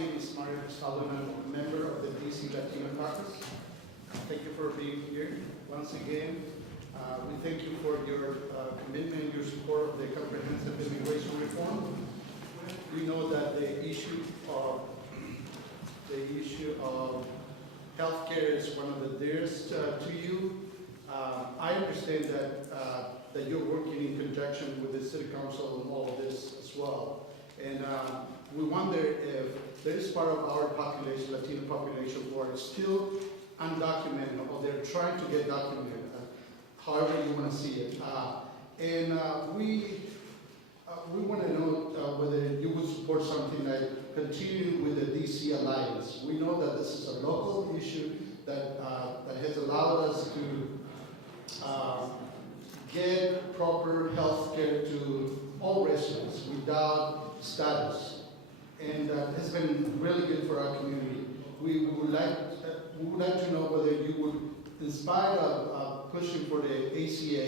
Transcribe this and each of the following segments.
name is Mayoral Forum. I'm a member of the DC Latino Caucus. Thank you for being here. Once again, we thank you for your commitment and your support of the comprehensive immigration reform. We know that the issue of healthcare is one of the dearest to you. I understand that you're working in conjunction with the City Council on all of this as well. And we wonder if there is part of our population, Latino population, who are still undocumented or they're trying to get documented, however you want to see it. We want to know whether you would support something like continue with the DC Alliance. We know that this is a local issue that has allowed us to get proper health care to all residents without status. And has been really good for our community. We would like to know whether you would, in spite of pushing for the ACA,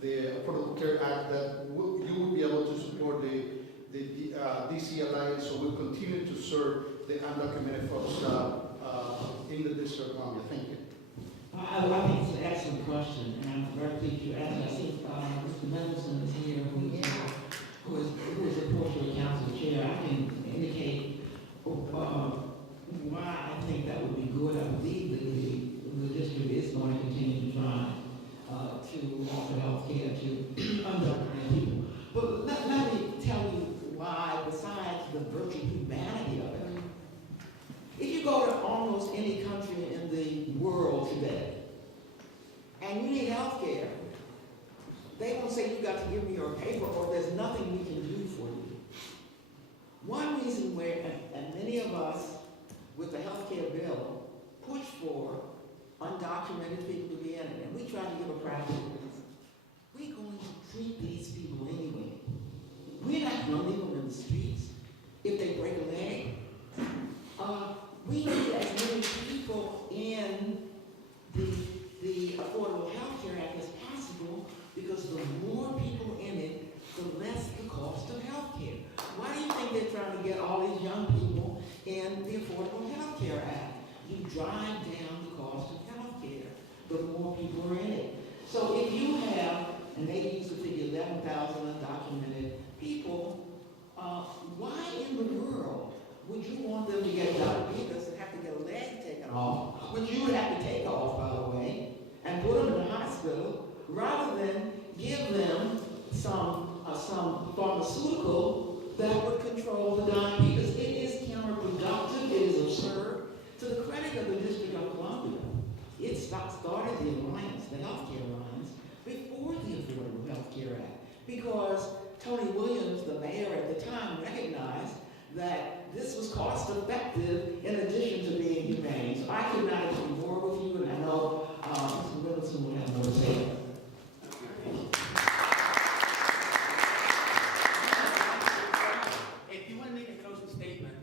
the Affordable Care Act, that you would be able to support the DC Alliance, so we'll continue to serve the undocumented folks in the District of Columbia. Thank you. I think it's an excellent question, and I'm very pleased you asked. I see Mr. Mendelson is here, who is a Portrait Council Chair. I can indicate why I think that would be good. I believe that the district is going to continue to try to offer health care to undocumented people. But let me tell you why, besides the virtue humanity of it. If you go to almost any country in the world today, and you need health care, they won't say you got to give me your paper or there's nothing we can do for you. One reason where, and many of us with the health care bill push for undocumented people to be in it, and we try to give a practical reason. We're going to treat these people anyway. We're not going to leave them in the streets if they break a leg. We need as many people in the Affordable Health Care Act as possible, because the more people in it, the less the cost of health care. Why do you think they're trying to get all these young people in the Affordable Health Care Act? You drive down the cost of health care, the more people are in it. So if you have, and they used to figure 11,000 undocumented people, why in the world would you want them to get diabetes and have to get a leg taken off, which you would have to take off, by the way, and put them in the hospital, rather than give them some pharmaceutical that would control the diabetes? It is counterproductive. It is absurd. To the credit of the District of Columbia, it started the alliance, the healthcare alliance, before the Affordable Health Care Act, because Tony Williams, the mayor at the time, recognized that this was cost effective in addition to being humane. So I could not agree more with you, and I know Mr. Middleton will have more to say. If you want to make a closing statement,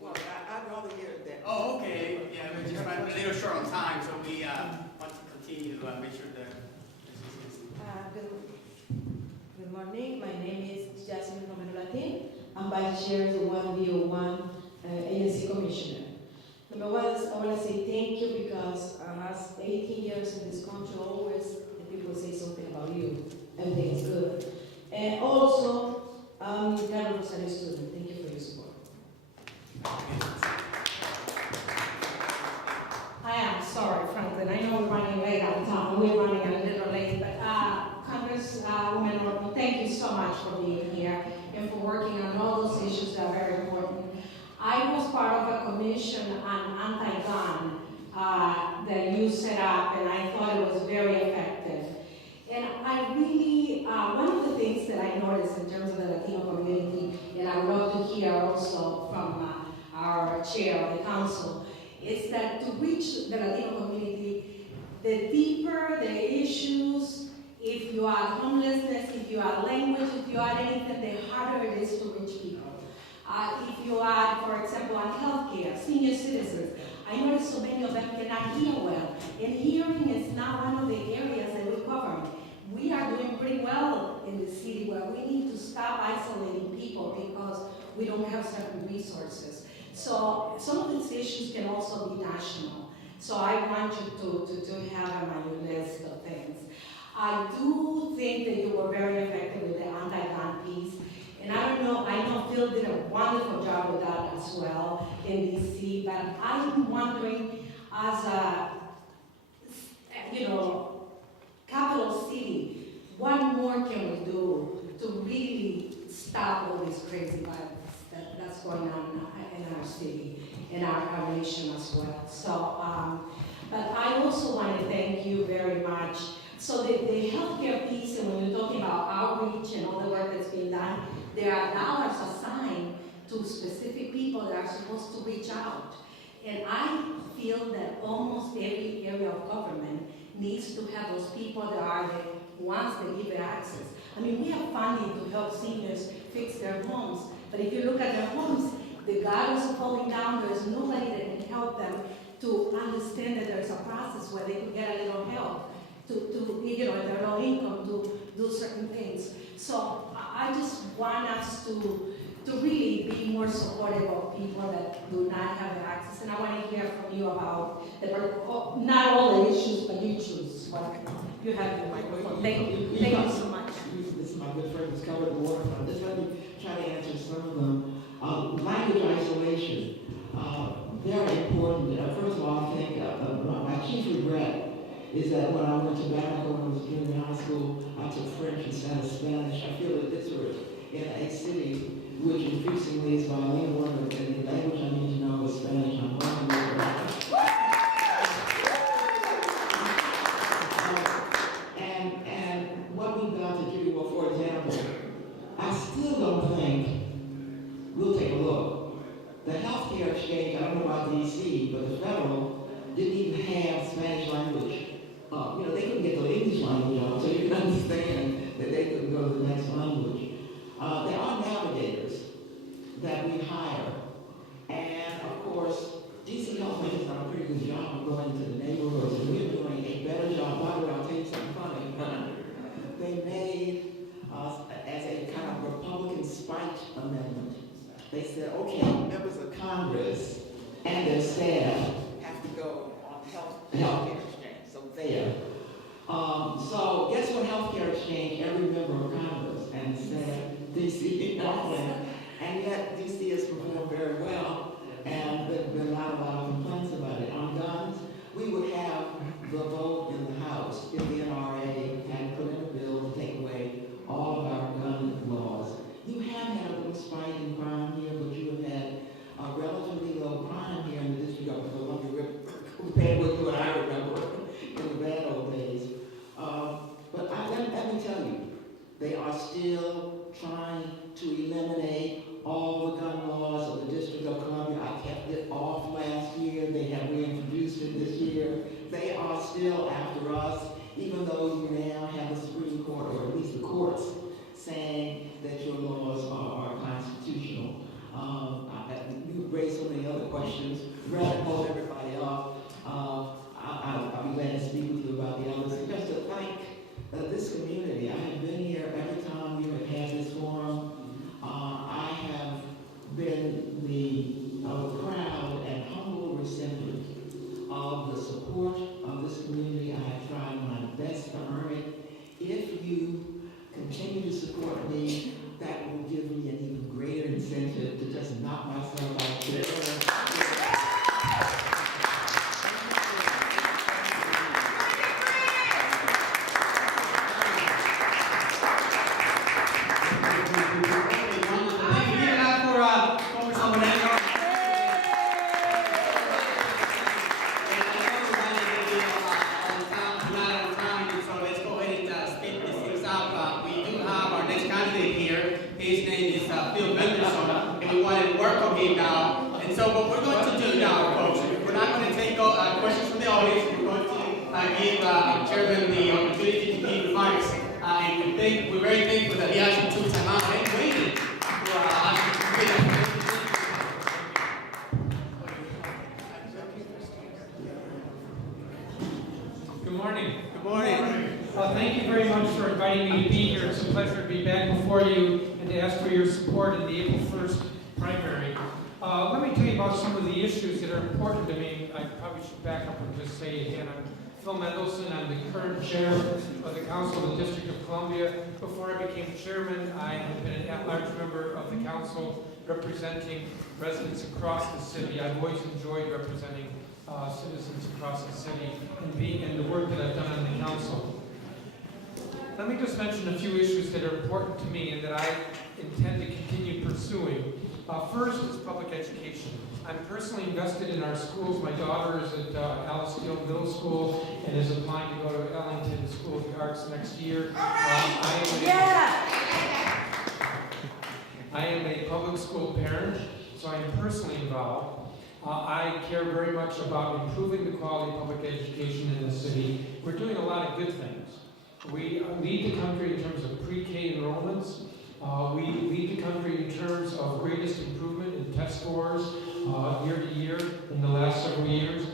Well, I'd rather hear that. oh, okay. Yeah, we're just running a little short on time, so we want to continue to make sure that Good morning. My name is Josephine Butler Center. I'm Vice Chair of the 1V01 Agency Commissioner. Number one, I want to say thank you, because as 18 years in this country, always the people say something about you. Everything is good. And also, I'm a Carol Rosario student. Thank you for your support. I am sorry, Franklin. I know we're running late on time. We're running a little late, but Congresswoman Norton, thank you so much for being here and for working on all those issues that are very important. I was part of a commission on anti-gun that you set up, and I thought it was very effective. And I really, one of the things that I noticed in terms of the Latino community, and I would love to hear also from our chair of the council, is that to reach the Latino community, the deeper the issues, if you add homelessness, if you add language, if you add anything, the harder it is to reach people. If you add, for example, on healthcare, senior citizens, I notice so many of them cannot hear well, and hearing is not one of the areas that we cover. We are doing pretty well in the city, where we need to stop isolating people because we don't have certain resources. So some of these issues can also be national. So I want you to have them on your list of things. I do think that you were very effective with the anti-gun piece. And I don't know, I know Phil did a wonderful job with that as well in DC, but I'm wondering, as a, capital city, what more can we do to really stop all this crazy violence that's going on in our city, in our nation as well? So, but I also want to thank you very much. So the healthcare piece, and when you're talking about outreach and all the work that's being done, there are dollars assigned to specific people that are supposed to reach out. And I feel that almost every area of government needs to have those people that are the ones that give it access. I mean, we have funding to help seniors fix their homes, but if you look at their homes, the gutters are falling down, there's nobody that can help them to understand that there's a process where they can get a little help to if they're low income, to do certain things. So I just want us to really be more supportive of people that do not have the access. And I want to hear from you about not all the issues, but you choose. You have the microphone. Thank you so much. This is my good friend who's covered the waterfront. Just let me try to answer some of them. Language isolation, very important. First of all, I think my chief regret is that when I went to Bamako when I was junior high school, I took French instead of Spanish. I feel illiterate in a city which increasingly is bilingual, and the language I need to know is Spanish. I'm learning and what we've got to do, well, for example, I still don't think, we'll take a look. The healthcare exchange, I don't know about DC, but the federal didn't even have Spanish language. They couldn't get the English language on, so you can understand that they couldn't go to the next language. There are navigators that we hire, and of course, DC Health has done a pretty good job of going into the neighborhoods, and we're doing a better job. By the way, I'll tell you something funny. They made, as a kind of Republican spite amendment, they said, okay, members of Congress and their staff have to go on healthcare exchange, so there. So guess what healthcare exchange every member of Congress and said DC and yet DC has performed very well, and there's been not a lot of complaints about it. On guns, we would have the vote in the House if the NRA had put in a bill to take away all of our gun laws. You have had a little spike in crime here, but you have had a relatively low crime here in the District of Columbia compared with what I remember in the bad old days. But let me tell you, they are still trying to eliminate all the gun laws of the District of Columbia. I kept it off last year. They have reintroduced it this year. They are still after us, even though you now have the Supreme Court, or at least the courts, saying that your laws are constitutional. You raised so many other questions. Rather than hold everybody up, I'll be glad to speak with you about the others. And just to thank this community. I have been here every time we have had this forum. I have been the proud and humble recipient of the support of this community. I have tried my best to earn it. If you continue to support me, that will give me an even greater incentive to just knock myself out there. Thank you very much for inviting me to be here. It's a pleasure to be back before you and to ask for your support in the April 1st primary. Let me tell you about about some of the issues that are important to me, I probably should back up and just say again, I'm Phil Mendelson. I'm the current chair of the Council of the District of Columbia. Before I became chairman, I have been an at-large member of the council representing residents across the city. I've always enjoyed representing citizens across the city and being in the work that I've done on the council. Let me just mention a few issues that are important to me and that I intend to continue pursuing. First is public education. I'm personally invested in our schools. My daughter is at Alice Field Middle School and is applying to go to Ellington School of the Arts next year. I am a public school parent, so I am personally involved. I care very much about improving the quality of public education in the city. We're doing a lot of good things. We lead the country in terms of pre-K enrollments. We lead the country in terms of greatest improvement in test scores year to year in the last several years.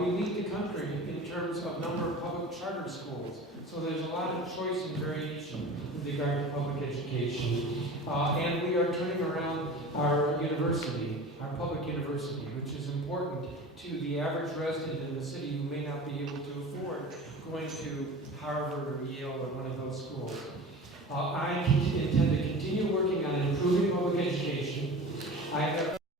We lead the country in terms of number of public charter schools. So there's a lot of choice and variation with regard to public education. And we are turning around our university, our public university, which is important to the average resident in the city who may not be able to afford going to Harvard or Yale or one of those schools. I intend to continue working on improving public education. I have